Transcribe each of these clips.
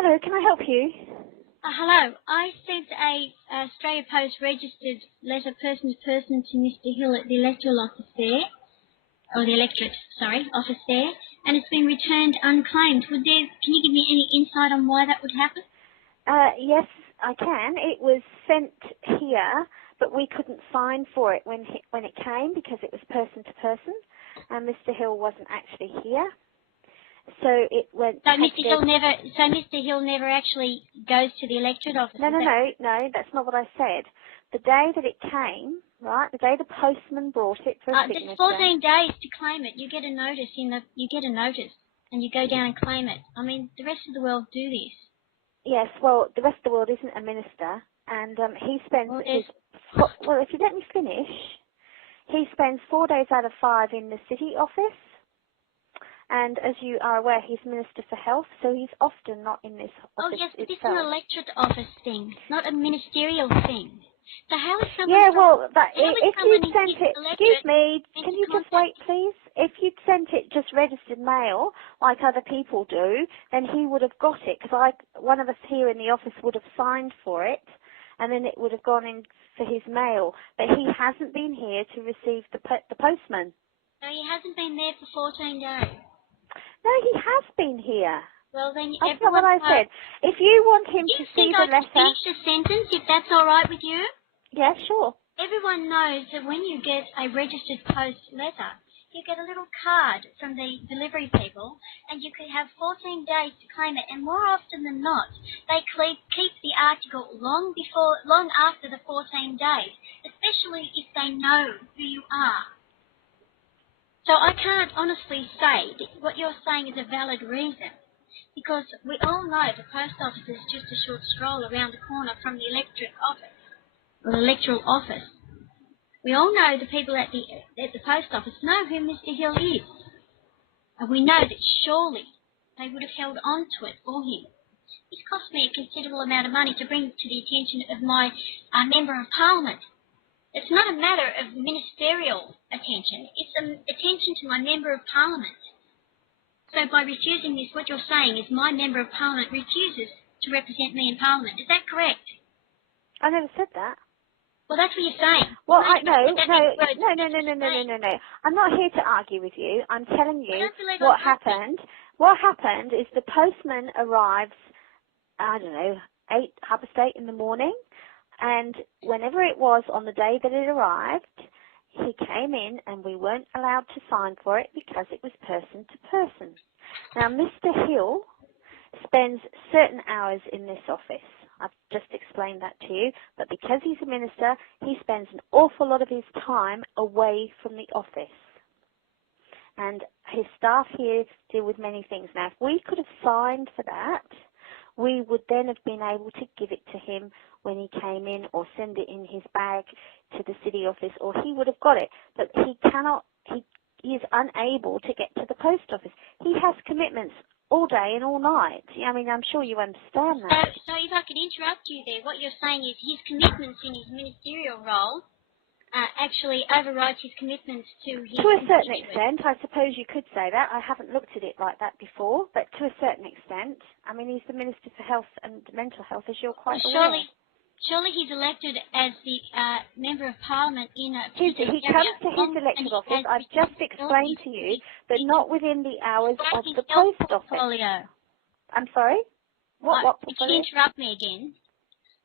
Hello, can I help you? Hello. I sent a Australia Post registered letter person to person to Mr. Hill at the electoral office there, or the electorate, sorry, office there, and it's been returned unclaimed. Can you give me any insight on why that would happen? Yes, I can. It was sent here, but we couldn't sign for it when it came because it was person to person, and Mr. Hill wasn't actually here. So it went. So Mr. Hill never actually goes to the electorate office. No, that's not what I said. The day that it came, right? The day the postman brought it for a signature. There's 14 days to claim it. You get a notice and you go down and claim it. I mean, the rest of the world do this. Yes, well, the rest of the world isn't a minister, and he spends well, if you let me finish, he spends 4 days out of 5 in the city office. And as you are aware, he's Minister for Health, so he's often not in this office. Oh, yes, but itself. this is an electorate office thing, not a ministerial thing. So how is someone... Yeah, well, if you'd sent it... Excuse me, can you just wait, please? If you'd sent it just registered mail, like other people do, then he would have got it, because one of us here in the office would have signed for it, and then it would have gone in for his mail. But he hasn't been here to receive the postman. No, he hasn't been there for 14 days. No, he has been here. Well, then that's not what I said. If you want him to see the letter... finish the sentence, if that's all right with you? Yeah, sure. Everyone knows that when you get a registered post letter, you get a little card from the delivery people, and you could have 14 days to claim it. And more often than not, they keep the article long after the 14 days, especially if they know who you are. So I can't honestly say that what you're saying is a valid reason, because we all know the post office is just a short stroll around the corner from the electorate office, or the electoral office. We all know the people at the post office know who Mr. Hill is, and we know that surely they would have held on to it for him. It's cost me a considerable amount of money to bring to the attention of my Member of Parliament. It's not a matter of ministerial attention. It's attention to my Member of Parliament. So by refusing this, what you're saying is my Member of Parliament refuses to represent me in Parliament. Is that correct? I never said that. Well, that's what you're saying. Well, no. I'm not here to argue with you. I'm telling you what happened. What happened is the postman arrives, 8:30 in the morning. And whenever it was on the day that it arrived, he came in and we weren't allowed to sign for it because it was person to person. Now, Mr. Hill spends certain hours in this office. I've just explained that to you. But because he's a minister, he spends an awful lot of his time away from the office. And his staff here deal with many things. Now, if we could have signed for that, we would then have been able to give it to him when he came in, or send it in his bag to the city office, or he would have got it. But he is unable to get to the post office. He has commitments all day and all night. I mean, I'm sure you understand that. So if I could interrupt you there, what you're saying is his commitments in his ministerial role actually overrides his commitments to his... To a certain extent, I suppose you could say that. I haven't looked at it like that before, but to a certain extent. I mean, he's the Minister for Health and Mental Health, as you're quite aware. Surely he's elected as the Member of Parliament in a... He comes to his elected office. I've just explained to you, but not within the hours of the post office. Portfolio. I'm sorry? What portfolio? If you interrupt me again,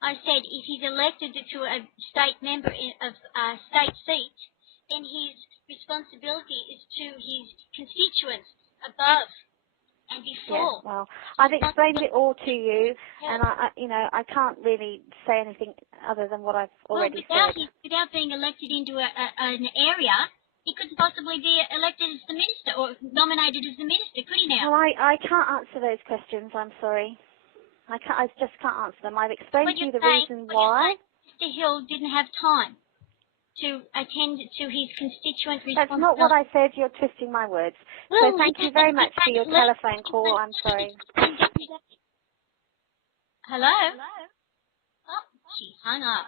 I said if he's elected to a state member of a state seat, then his responsibility is to his constituents above and before. Yeah, well, I've explained it all to you, and I can't really say anything other than what I've already said. Without being elected into an area, he couldn't possibly be elected as the minister or nominated as the minister, could he now? Well, I can't answer those questions. I'm sorry. I just can't answer them. I've explained to you the reason why. Mr. Hill didn't have time to attend to his constituent responsibilities. That's not what I said. You're twisting my words. Well, so thank you very much for your telephone call. I'm sorry. Hello? Oh, she hung up.